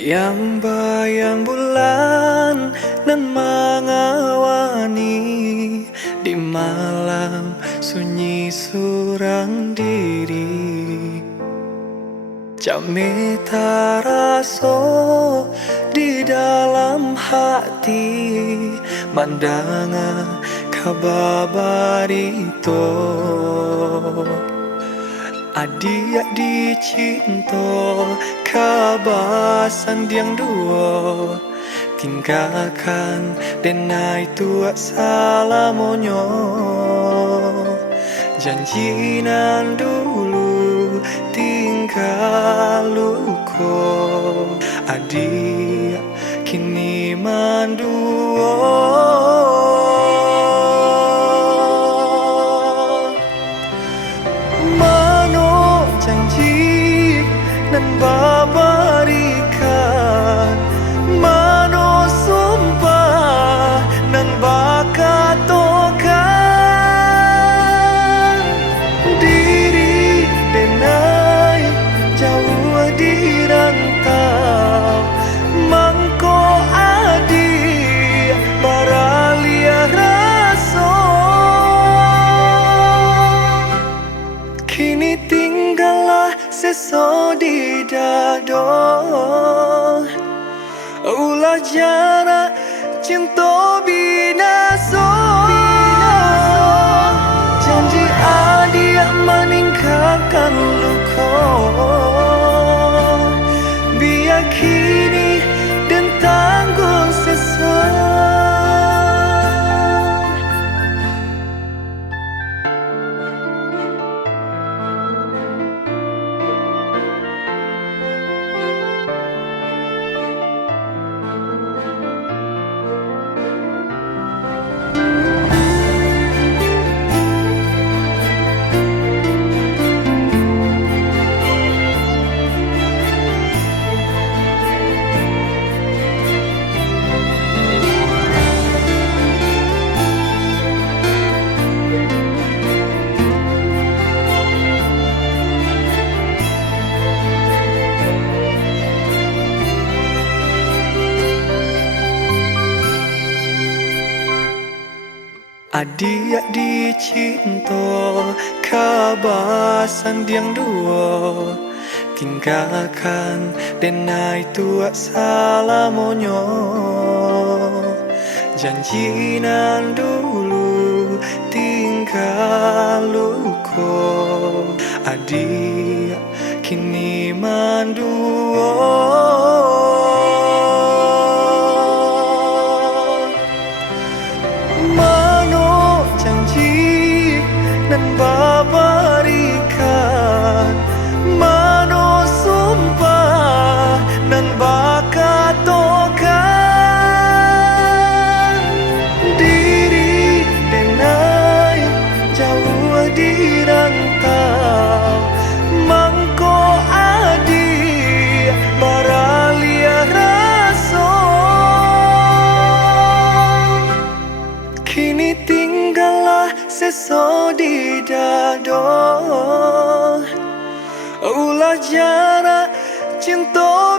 Bayang-bayang bulan nan mengawani di malam sunyi surang diri. Jame taraso di dalam hati mandanga kababarito. Adia di cinta kabasan diang duo tinggalkan denai tua salamonyo. Janji nan dulu tinggal luko adia kini manduo. Janji nan babarikan mano sumpah nan bakatokan diri denai jauh di rantau mangko adi baralia raso kini tinggallah seso di dado. Ulah jarak cinta binaso. Janji adia meninggalkan luka. Biar kini dan tanggung seso. Adia di cinta kabasan diang duo tinggalkan denai tua salamonyo. Janji nan dulu tinggal luko adia kini manduo. Nan babarikan mano sumpah nan bakatokan diri denai jauh di rantau mangko adi baralia raso kini tinggallah seso di dado. Ulah jarak cinta